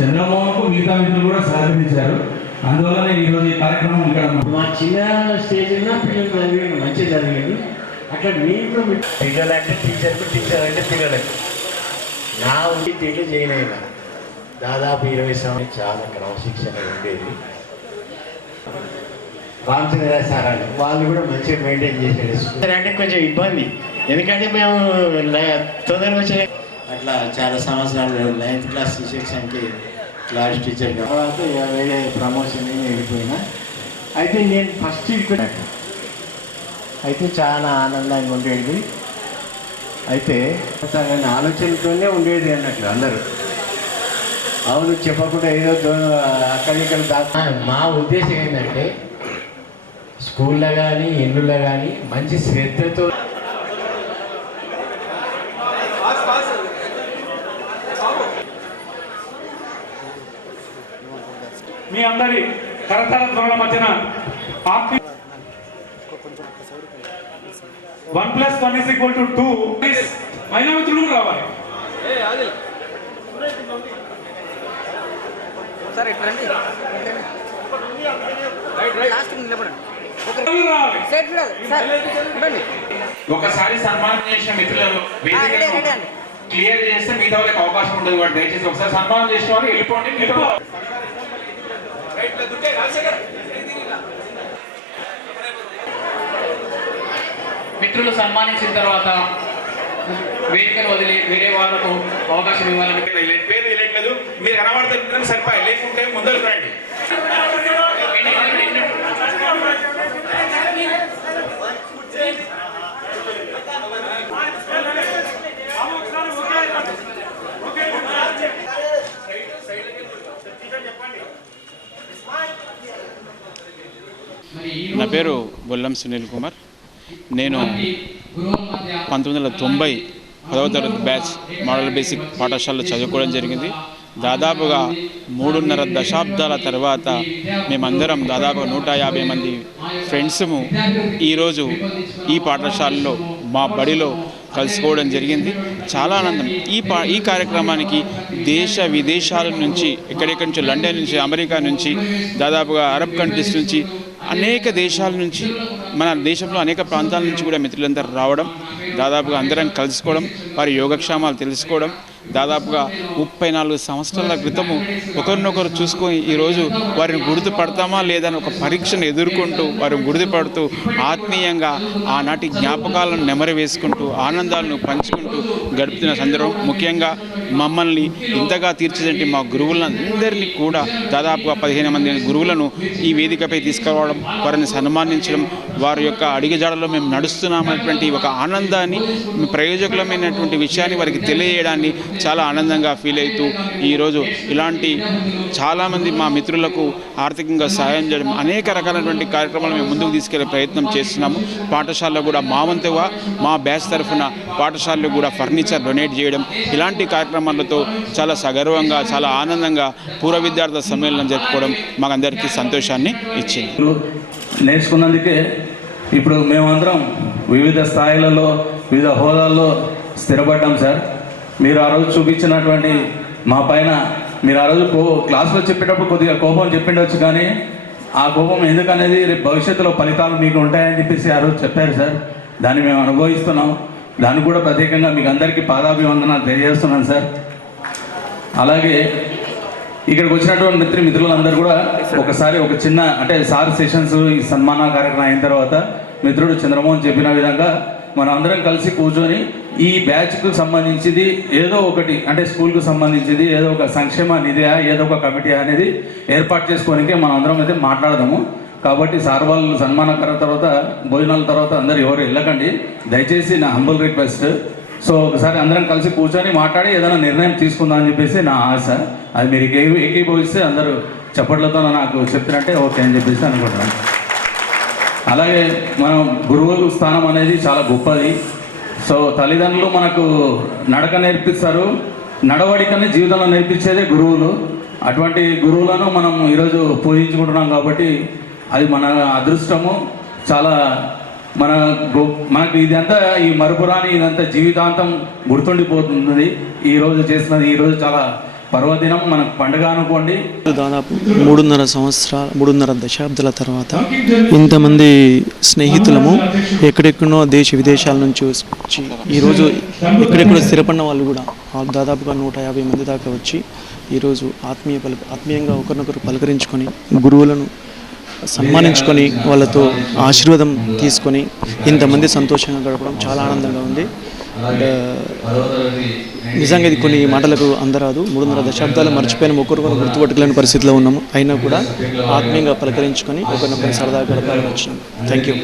చంద్రమోహన్కు మిగతా మిత్రులు కూడా సహకరించారు. అందువల్లనే ఈరోజు ఈ కార్యక్రమం ఇక్కడ మా చిన్న స్టేజ్ పిల్లలు చదివాడు మంచిగా చదివాడు అట్లా మీరు కూడా మీ- పిల్లలు అంటే టీచర్కు టీచర్ అంటే పిల్లలకు నా ఉండి తెలియ చేయలేదా దాదాపు ఇరవై సంవత్సరాలు చాలా క్రమశిక్షణ ఉండేది. రామచంద్ర సార్ అని వాళ్ళు కూడా మంచిగా మెయింటైన్ చేసేది అంటే కొంచెం ఇబ్బంది. ఎందుకంటే మేము తొందరగా వచ్చిన అట్లా చాలా సంవత్సరాలు నైన్త్ క్లాస్ సెక్షన్కి క్లాస్ టీచర్ తర్వాత వేరే ప్రమోషన్ వెళ్ళిపోయినా. అయితే నేను ఫస్ట్ ఇక్కడ అయితే చాలా ఆనందంగా ఉండేది. అయితే తన ఆలోచనతోనే ఉండేది అన్నట్లు అందరూ. అవును చెప్పకుండా ఏదో దో- అక్కడిక్కడ దాకా మా ఉద్దేశం ఏంటంటే స్కూల్లో కానీ ఇళ్ళల్లో కానీ మంచి శ్రద్ధతో మీ అందరి కరతాల ధ్వనుల మధ్యన one plus one is equal to two. మహిళా మిత్రులు కూడా రావాలి. సార్ రండి ఒకసారి సన్మానం చేసిన మిత్రులు రెడీ రెడీ వేదికను అండి క్లియర్ చేస్తే మిగతా వాళ్ళకి అవకాశం ఉండదు. దయచేసి ఒకసారి సన్మానం చేసిన వాళ్ళు వెళ్ళిపోండి మిత్రులు సన్మానించిన తర్వాత వేదికను వదిలి వేరే వాళ్ళకు అవకాశం ఇవ్వాలని పేరు తెలియట్లేదు మీరు కనబడుతున్నారు సరిపోయి? లేకుంటే ముందరకు రండి. నా పేరు బొల్లం సునీల్ కుమార్. నేను పంతొమ్మిది వందల తొంభై పదవ తరగతి బ్యాచ్ మోడల్ బేసిక్ పాఠశాలలో చదువుకోవడం జరిగింది. దాదాపుగా మూడున్నర దశాబ్దాల తర్వాత మేమందరం దాదాపు నూట యాభై మంది ఫ్రెండ్స్ము ఈరోజు ఈ పాఠశాలలో మా బడిలో కలుసుకోవడం జరిగింది. చాలా ఆనందం. ఈ పా ఈ కార్యక్రమానికి దేశ విదేశాల నుంచి ఎక్కడెక్కడి నుంచి లండన్ నుంచి అమెరికా నుంచి దాదాపుగా అరబ్ కంట్రీస్ నుంచి అనేక దేశాల నుంచి మన దేశంలో అనేక ప్రాంతాల నుంచి కూడా మిత్రులందరూ రావడం దాదాపుగా అందరం కలుసుకోవడం వారి యోగక్షేమాలు తెలుసుకోవడం దాదాపుగా ముప్పై నాలుగు సంవత్సరాల క్రితము ఒకరినొకరు చూసుకొని ఈరోజు వారిని గుర్తుపడతామా లేదని ఒక పరీక్షను ఎదుర్కొంటూ వారిని గుర్తుపడుతూ ఆత్మీయంగా ఆనాటి జ్ఞాపకాలను నెమరు వేసుకుంటూ ఆనందాలను పంచుకుంటూ గడుపుతున్న సందర్భం. ముఖ్యంగా మమ్మల్ని ఇంతగా తీర్చిదంటే మా గురువులందరినీ కూడా దాదాపుగా పదిహేను మంది గురువులను ఈ వేదికపై తీసుకురావడం వారిని సన్మానించడం వారి యొక్క అడిగజాడలో మేము నడుస్తున్నామనేటువంటి ఒక ఆనందాన్ని ప్రయోజకులమైనటువంటి విషయాన్ని వారికి తెలియజేయడాన్ని చాలా ఆనందంగా ఫీల్ అవుతూ ఈరోజు ఇలాంటి చాలామంది మా మిత్రులకు ఆర్థికంగా సహాయం చేయడం అనేక రకాలైనటువంటి కార్యక్రమాలు మేము ముందుకు తీసుకెళ్ళే ప్రయత్నం చేస్తున్నాము. పాఠశాలలో కూడా మా వంతుగా మా బ్యాచ్ తరఫున పాఠశాలలో కూడా ఫర్నిచర్ డొనేట్ చేయడం ఇలాంటి కార్యక్రమాలతో చాలా సగర్వంగా చాలా ఆనందంగా పూర్వ విద్యార్థుల సమ్మేళనం జరుపుకోవడం మాకందరికీ సంతోషాన్ని ఇచ్చింది. నేర్చుకున్నందుకే ఇప్పుడు మేమందరం వివిధ స్థాయిలలో వివిధ హోదాల్లో స్థిరపడ్డాం సార్. మీరు ఆ రోజు చూపించినటువంటి మా పైన మీరు ఆ రోజు కో క్లాస్లో చెప్పేటప్పుడు కొద్దిగా కోపం చెప్పిండొచ్చు కానీ ఆ కోపం ఎందుకనేది రేపు భవిష్యత్తులో ఫలితాలు మీకు ఉంటాయని చెప్పేసి ఆ రోజు చెప్పారు సార్. దాన్ని మేము అనుభవిస్తున్నాం. దాన్ని కూడా ప్రత్యేకంగా మీకు అందరికీ పాదాభివందనాలు తెలియజేస్తున్నాను సార్. అలాగే ఇక్కడికి వచ్చినటువంటి మిత్ర మిత్రులందరూ కూడా ఒకసారి ఒక చిన్న అంటే సార్ సెషన్స్ ఈ సన్మాన కార్యక్రమం అయిన తర్వాత మిత్రుడు చంద్రమోహన్ చెప్పిన విధంగా మనం అందరం కలిసి కూర్చొని ఈ బ్యాచ్కు సంబంధించింది ఏదో ఒకటి అంటే స్కూల్కు సంబంధించింది ఏదో ఒక సంక్షేమ నిధి ఏదో ఒక కమిటీ అనేది ఏర్పాటు చేసుకోనికే మనం అందరం అయితే మాట్లాడదాము. కాబట్టి సార్ వాళ్ళు సన్మానకర తర్వాత భోజనాల తర్వాత అందరు ఎవరు వెళ్ళకండి. దయచేసి నా హంబుల్ రిక్వెస్ట్ సో ఒకసారి అందరం కలిసి కూర్చొని మాట్లాడి ఏదైనా నిర్ణయం తీసుకుందాం అని చెప్పేసి నా ఆశ. అది మీరు ఏకీభవిస్తే అందరూ చప్పట్లతో నాకు చెప్తున్నట్టే ఓకే అని చెప్పేసి అనుకుంటున్నాను. అలాగే మనం గురువుల స్థానం అనేది చాలా గొప్పది. సో తల్లిదండ్రులు మనకు నడక నేర్పిస్తారు. నడవడికని జీవితంలో నేర్పించేదే గురువులు. అటువంటి గురువులను మనం ఈరోజు పూజించుకుంటున్నాం కాబట్టి అది మన అదృష్టము. చాలా మన గొ- మనకు ఇదంతా ఈ మరుపురాని ఇదంతా జీవితాంతం గుర్తుండిపోతుంది. ఈరోజు చేసినది ఈరోజు చాలా పర్వదినం మనకు పండుగ అనుకోండి. దాదాపు మూడున్నర సంవత్సరాల మూడున్నర దశాబ్దాల తర్వాత ఇంతమంది స్నేహితులము ఎక్కడెక్కడో దేశ విదేశాల నుంచి వచ్చి ఈరోజు ఎక్కడెక్కడో స్థిరపడిన వాళ్ళు కూడా దాదాపుగా నూట యాభై మంది దాకా వచ్చి ఈరోజు ఆత్మీయ పలు ఆత్మీయంగా ఒకరినొకరు పలకరించుకొని గురువులను సన్మానించుకొని వాళ్ళతో ఆశీర్వాదం తీసుకొని ఇంతమంది సంతోషంగా గడపడం చాలా ఆనందంగా ఉంది. నిజంగా ఇది కొన్ని మాటలకు అందరాదు. మూడున్నర దశాబ్దాలు మర్చిపోయిన ఒకరికొకరు గుర్తుపట్టుకోలేని పరిస్థితిలో ఉన్నాము. అయినా కూడా ఆత్మీయంగా పలకరించుకొని ఒకరినొకరు సరదాగా గడపాలని వచ్చింది థ్యాంక్ యూ